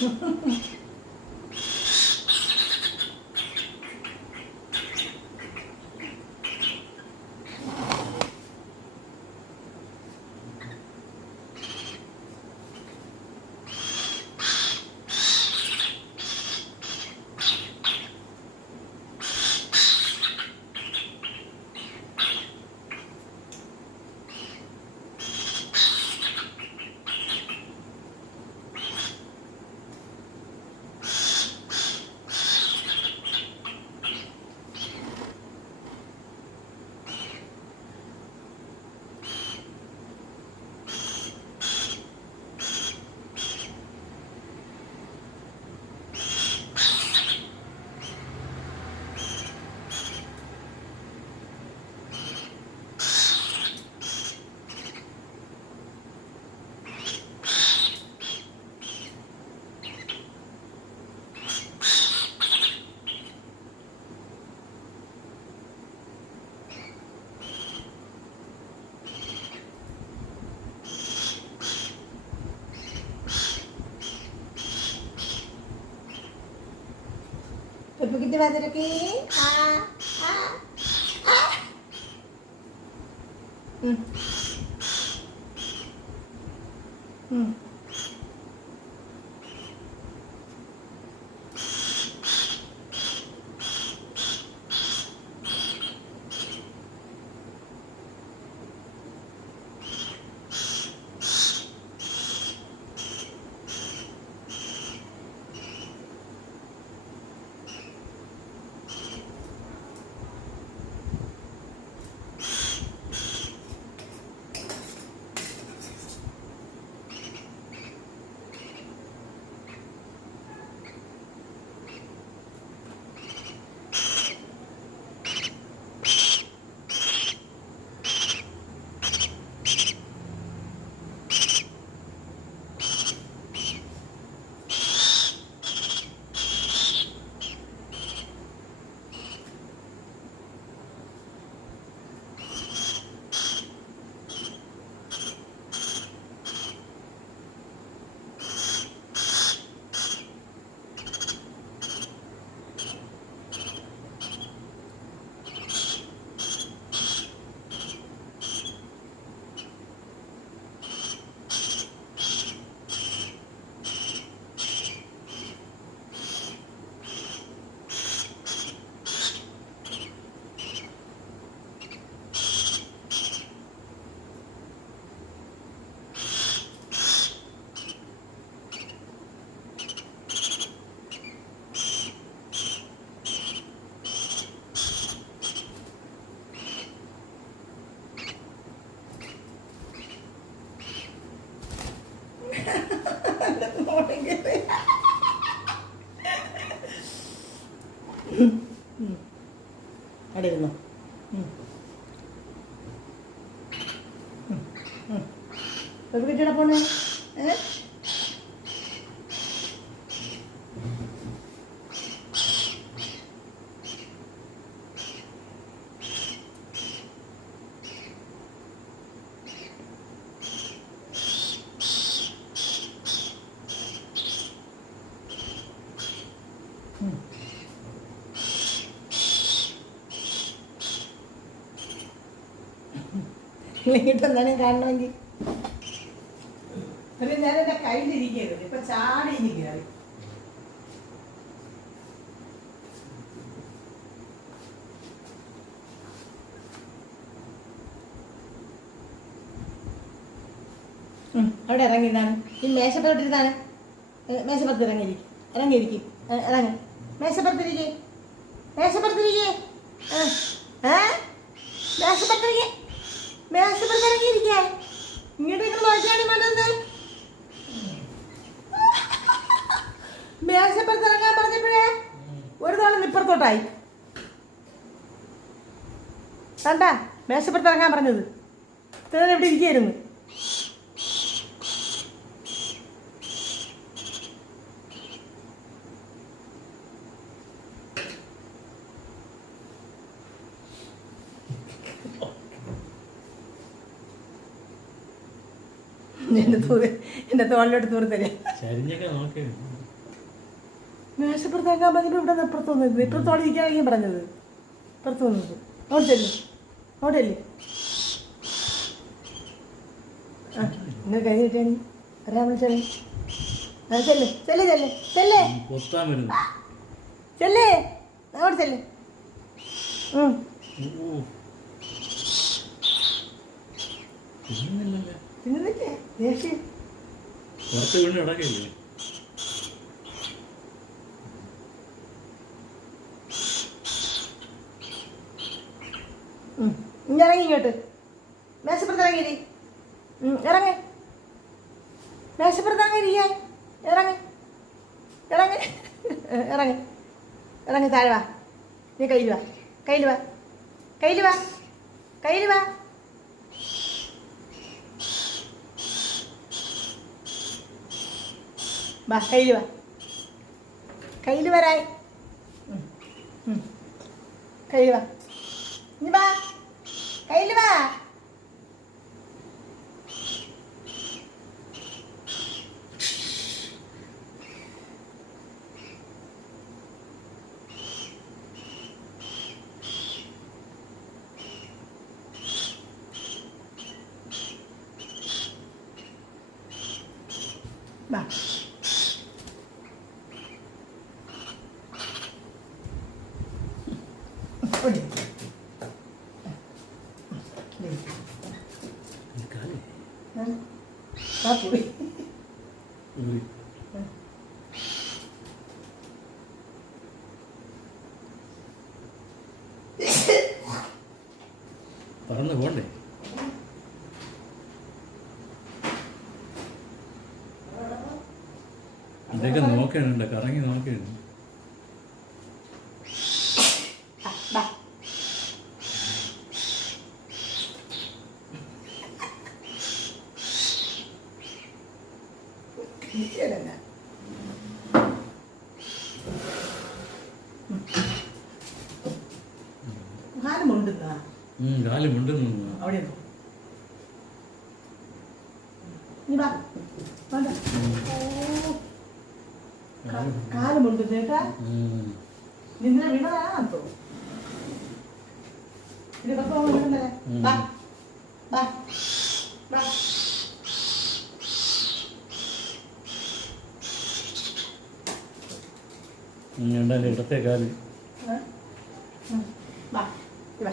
Ha ha ha. వదిలికి Mm. ഇങ്ങോട്ട് എന്താണ് കാണണമെങ്കിൽ. ഒരു നേരം എന്റെ കയ്യിലിരിക്കരുത്. ഇപ്പൊ ചാടി ഉം, അവിടെ ഇറങ്ങിയതാണ് ഈ മേശപ്പുറത്തിരുന്നാണ് മേശപ്പുറത്ത് ഇറങ്ങിയിരിക്കും. ഇറങ്ങിയിരിക്കും. ഇറങ്ങി. മേശപ്പുറത്തിരിക്കേ മേശപ്പുറത്തിരിക്കേ ഏ മേശപ്പുറത്തിരിക്കേ മേശപ്പുറത്ത് ഇറങ്ങിയിരിക്കേ ഇങ്ങോട്ട് നിങ്ങൾ നോക്കിയാണ് മണന്ന് മേശപ്പുറത്ത് ഇറങ്ങാൻ പറഞ്ഞപ്പോഴേ ഒരു അപ്പുറത്തോട്ടായി കണ്ട? മേശപ്പുറത്ത് ഇറങ്ങാൻ പറഞ്ഞത് ഇവിടെ ഇരിക്കുകയായിരുന്നു? എന്റെ തൂറ് എന്റെ തോളിലോട്ട് തൂറ് തരാം ചരിഞ്ഞൊക്കെ നോക്കി. മേശപ്പുറത്ത് ഇറങ്ങാൻ പറഞ്ഞപ്പോൾ ഇവിടെ നിന്ന് ഇപ്പുറത്ത് വന്നത് ഇപ്പുറത്തോടെ ഇരിക്കാനായിരിക്കും പറഞ്ഞത്. ഇപ്പുറത്ത് വന്നത്. അങ്ങോട്ട് ചെല്ലു. ആ ഇങ്ങനെ കൈ കിട്ടിയാണി അറിയാൻ വിളിച്ചാണി ആ ചെല്ല് ചെല്ല് ചെല്ല് ചെല്ലേ. ചെല്ലേ. തിന്നുന്നില്ലല്ലേ? തിന്നുന്നില്ലേ? പുറത്ത് വീണ് കിടക്കില്ലേ ഇറങ്ങി ഇങ്ങോട്ട്. മേശപ്പുറത്ത് ഇറങ്ങിയിരി ഇറങ്ങ്. മേശപ്പുറത്ത് ഇറങ്ങിയിരിക്കാൻ ഇറങ്ങ്. ഇറങ്ങ്. ഇറങ്ങ്. ഇറങ്ങ് താഴെ വാ. നീ കയ്യിൽ വാ. കയ്യിൽ വാ. കയ്യിൽ വാ. കയ്യിൽ വാ. വാ കയ്യിൽ വാ. കയ്യിൽ വരായി കയ്യിൽ വാ. ഇനി വാ. കയ്യിൽ വാ. വാ ഓടി. ദേ. കാലേ ആ. ആ പോയി ഊരി. പറന്ന് പോണ്ടേ? ഇതൊക്കെ നോക്കണുണ്ട് കറങ്ങി നോക്കണു ഇല്ല. കാൽ മുണ്ടുന്നാ കാൽ മുണ്ടെന്ന് അവിടെ നിന്നെ വീണതാണോ ഇടത്തെ കാൽ. വാ.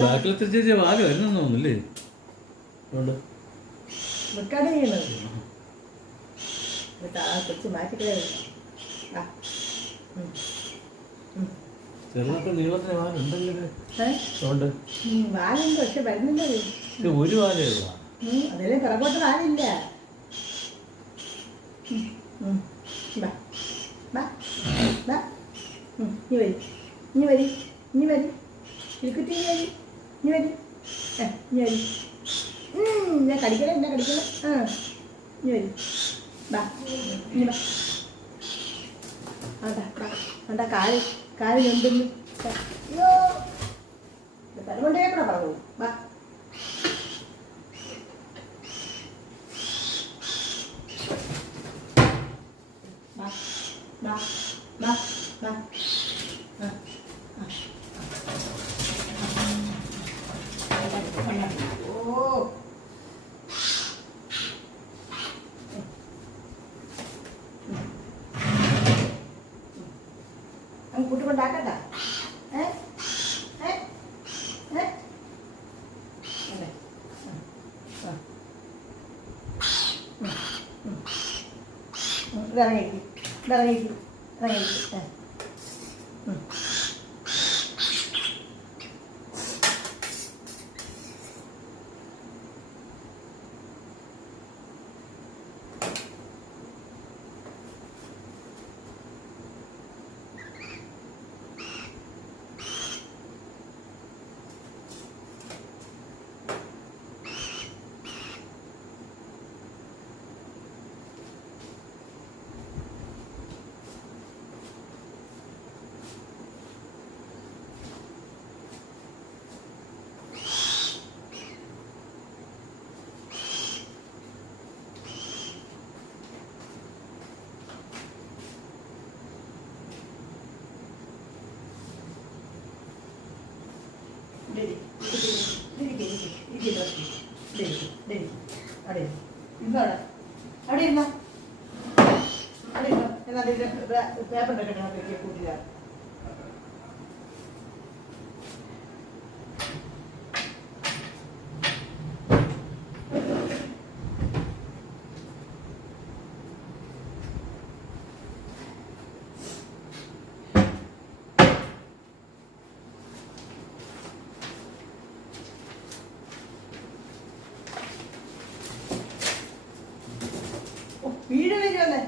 ബാക്കിലത്തെ ചേച്ചി വാൽ വരുന്നെന്ന് തോന്നുന്നില്ലേ? വെക്കാതെ. ചെറുതൊക്കെ നീളത്തിന് ഉം, വാലുണ്ട് പക്ഷെ വരുന്നില്ല ഒരു വാലേ അതല്ലേ പിറകോട്ട് വാലില്ല ഉം, ഉം. വാ വാ വാ ഉം, നീ വരി. ഇനി വരി. ഇനി വരി. ഇരിക്കുട്ടി ഇനി വരി. ഇനി വരി. ഏ നീ വരി. ഞാൻ കടിക്കണേ ആ ഇനി വരി. ബാ ഇനി ബാ. അതാ അതാ കാൽ കാൽ ഞൊണ്ടുന്നു കൂടെ പറഞ്ഞു വാ വാ വാ വാ വാ. കൂട്ടുകൊണ്ടാക്കണ്ട. ഏ? ഏ? ഏ? ഇറങ്ങിയിരിക്കും ഇറങ്ങിയിരിക്കും ഇറങ്ങിയിരിക്കും ഏ ഉം. ശരി ശരി അവിടെ ഇരി. ഇരുന്നോ അവിടെ അവിടെ ഇരുന്ന അവിടെ ഇരുന്ന എന്നാ ഇതിന്റെ ഉണ്ടൊക്കെ കൂട്ടില്ല വീട് വരെ വന്നേ